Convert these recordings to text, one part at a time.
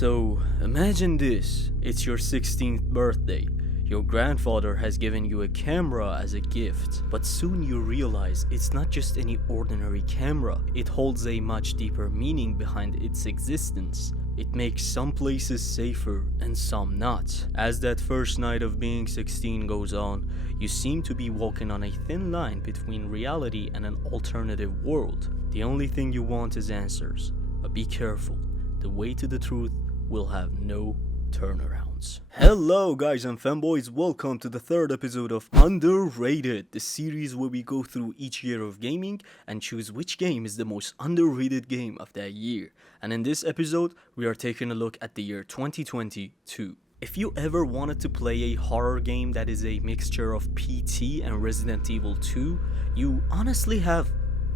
So, imagine this. It's your 16th birthday. Your grandfather has given you a camera as a gift, but soon you realize it's not just any ordinary camera. It holds a much deeper meaning behind its existence. It makes some places safer and some not. As that first night of being 16 goes on, you seem to be walking on a thin line between reality and an alternative world. The only thing you want is answers, but be careful. The way to the truth will have no turnarounds. Hello guys and fanboys, welcome to the third episode of Underrated, the series where we go through each year of gaming and choose which game is the most underrated game of that year. And in this episode, we are taking a look at the year 2022. If you ever wanted to play a horror game that is a mixture of PT and Resident Evil 2, you honestly have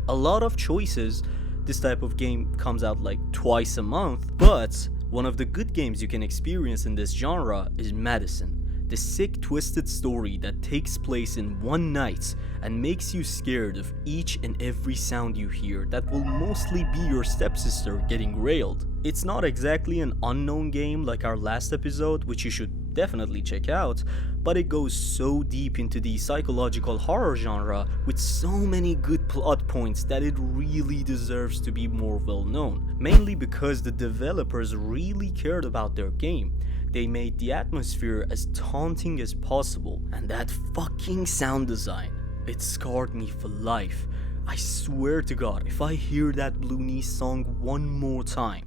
a lot of choices. This type of game comes out like twice a month, but one of the good games you can experience in this genre is MADiSON, the sick twisted story that takes place in one night and makes you scared of each and every sound you hear that will mostly be your stepsister getting railed. It's not exactly an unknown game like our last episode, which you should definitely check out, but it goes so deep into the psychological horror genre with so many good plot points that it really deserves to be more well known, mainly because the developers really cared about their game. They made the atmosphere as taunting as possible, and that fucking sound design, it scarred me for life. I swear to God, if I hear that Blue Knee song one more time,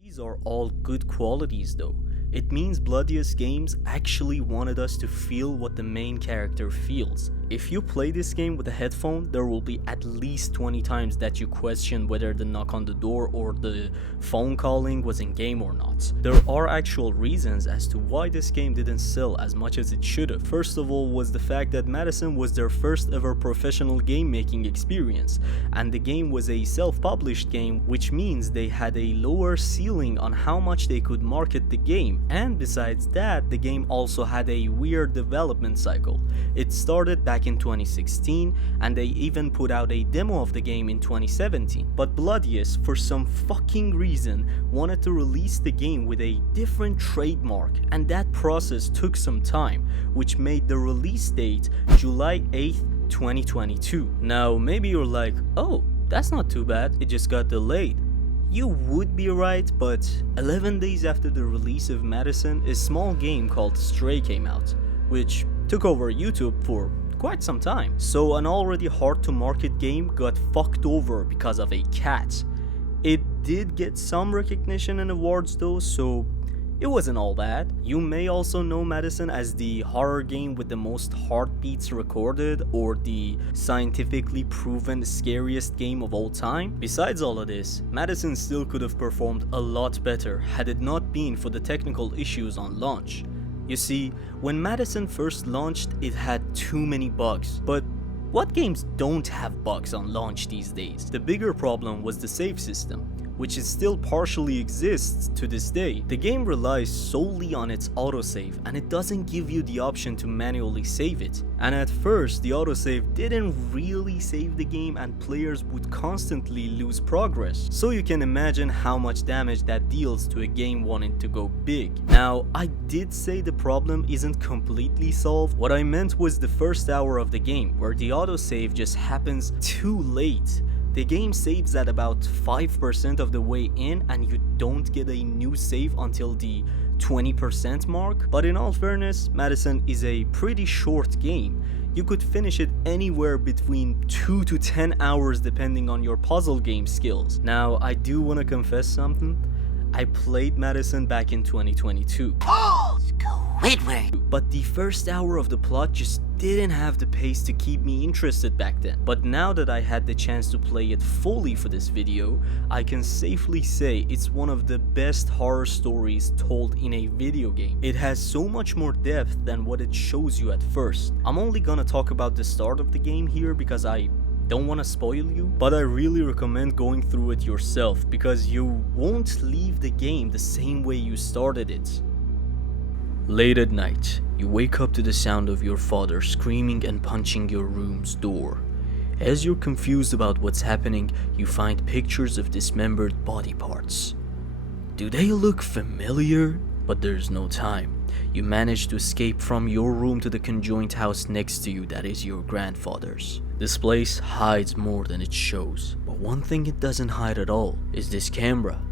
these are all good qualities though. It means Bloodiest Games actually wanted us to feel what the main character feels. If you play this game with a headphone, there will be at least 20 times that you question whether the knock on the door or the phone calling was in game or not. There are actual reasons as to why this game didn't sell as much as it should have. First of all was the fact that MADiSON was their first ever professional game making experience, and the game was a self-published game, which means they had a lower ceiling on how much they could market the game. And besides that, the game also had a weird development cycle. It started back in 2016 and they even put out a demo of the game in 2017. But Bloodiest, for some fucking reason, wanted to release the game with a different trademark, and that process took some time, which made the release date July 8th, 2022. Now maybe you're like, oh, that's not too bad, it just got delayed. You would be right, but 11 days after the release of MADiSON, a small game called Stray came out, which took over YouTube for quite some time. So an already hard to market game got fucked over because of a cat. It did get some recognition and awards though, so it wasn't all bad. You may also know MADiSON as the horror game with the most heartbeats recorded, or the scientifically proven scariest game of all time. Besides all of this, MADiSON still could have performed a lot better had it not been for the technical issues on launch. You see, when MADiSON first launched, it had too many bugs, but what games don't have bugs on launch these days? The bigger problem was the save system, which it still partially exists to this day. The game relies solely on its autosave, and it doesn't give you the option to manually save it. And at first, the autosave didn't really save the game and players would constantly lose progress. So you can imagine how much damage that deals to a game wanting to go big. Now, I did say the problem isn't completely solved. What I meant was the first hour of the game, where the autosave just happens too late. The game saves at about 5% of the way in, and you don't get a new save until the 20% mark. But in all fairness, MADiSON is a pretty short game. You could finish it anywhere between 2 to 10 hours depending on your puzzle game skills. Now, I do want to confess something. I played MADiSON back in 2022. Oh, Squidward! But the first hour of the plot just didn't have the pace to keep me interested back then. But now that I had the chance to play it fully for this video, I can safely say it's one of the best horror stories told in a video game. It has so much more depth than what it shows you at first. I'm only gonna talk about the start of the game here because I don't want to spoil you, but I really recommend going through it yourself because you won't leave the game the same way you started it. Late at night, you wake up to the sound of your father screaming and punching your room's door. As you're confused about what's happening, you find pictures of dismembered body parts. Do they look familiar? But there's no time. You manage to escape from your room to the conjoined house next to you that is your grandfather's. This place hides more than it shows, but one thing it doesn't hide at all is this camera.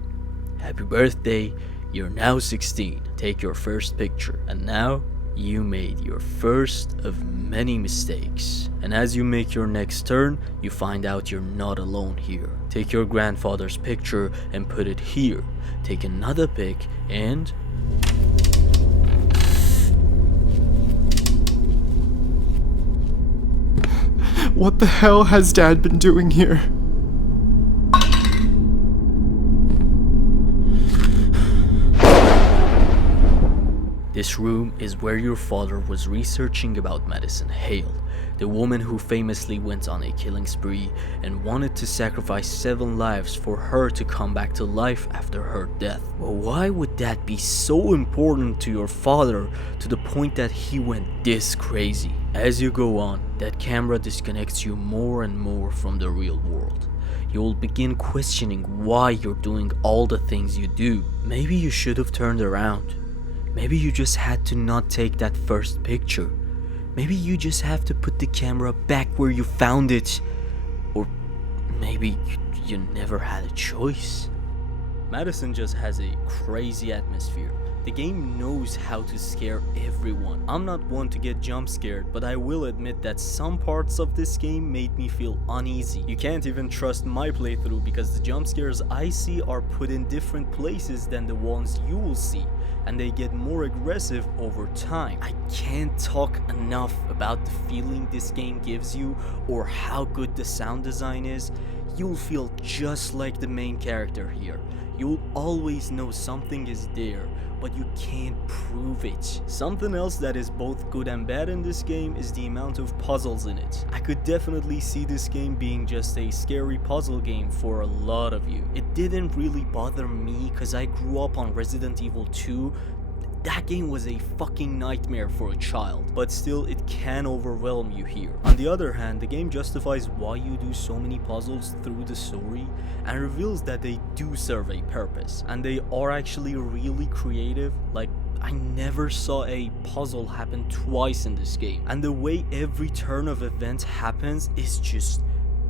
Happy birthday, you're now 16. Take your first picture. And now, you made your first of many mistakes. And as you make your next turn, you find out you're not alone here. Take your grandfather's picture and put it here. Take another pic and... What the hell has Dad been doing here? This room is where your father was researching about MADiSON Hale, the woman who famously went on a killing spree and wanted to sacrifice 7 lives for her to come back to life after her death. Well, why would that be so important to your father to the point that he went this crazy? As you go on, that camera disconnects you more and more from the real world. You will begin questioning why you're doing all the things you do. Maybe you should have turned around. Maybe you just had to not take that first picture. Maybe you just have to put the camera back where you found it. Or maybe you never had a choice. MADiSON just has a crazy atmosphere. The game knows how to scare everyone. I'm not one to get jump scared, but I will admit that some parts of this game made me feel uneasy. You can't even trust my playthrough because the jump scares I see are put in different places than the ones you will see, and they get more aggressive over time. I can't talk enough about the feeling this game gives you or how good the sound design is. You'll feel just like the main character here. You'll always know something is there, but you can't prove it. Something else that is both good and bad in this game is the amount of puzzles in it. I could definitely see this game being just a scary puzzle game for a lot of you. It didn't really bother me because I grew up on Resident Evil 2. That game was a fucking nightmare for a child, but still it can overwhelm you here. On the other hand, the game justifies why you do so many puzzles through the story and reveals that they do serve a purpose and they are actually really creative. Like, I never saw a puzzle happen twice in this game, and the way every turn of events happens is just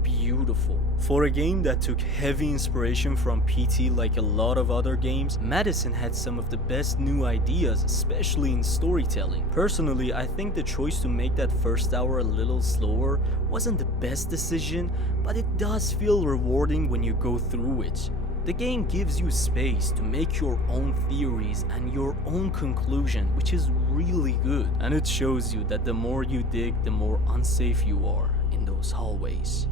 beautiful. For a game that took heavy inspiration from PT like a lot of other games, MADiSON had some of the best new ideas, especially in storytelling. Personally, I think the choice to make that first hour a little slower wasn't the best decision, but it does feel rewarding when you go through it. The game gives you space to make your own theories and your own conclusion, which is really good. And it shows you that the more you dig, the more unsafe you are in those hallways.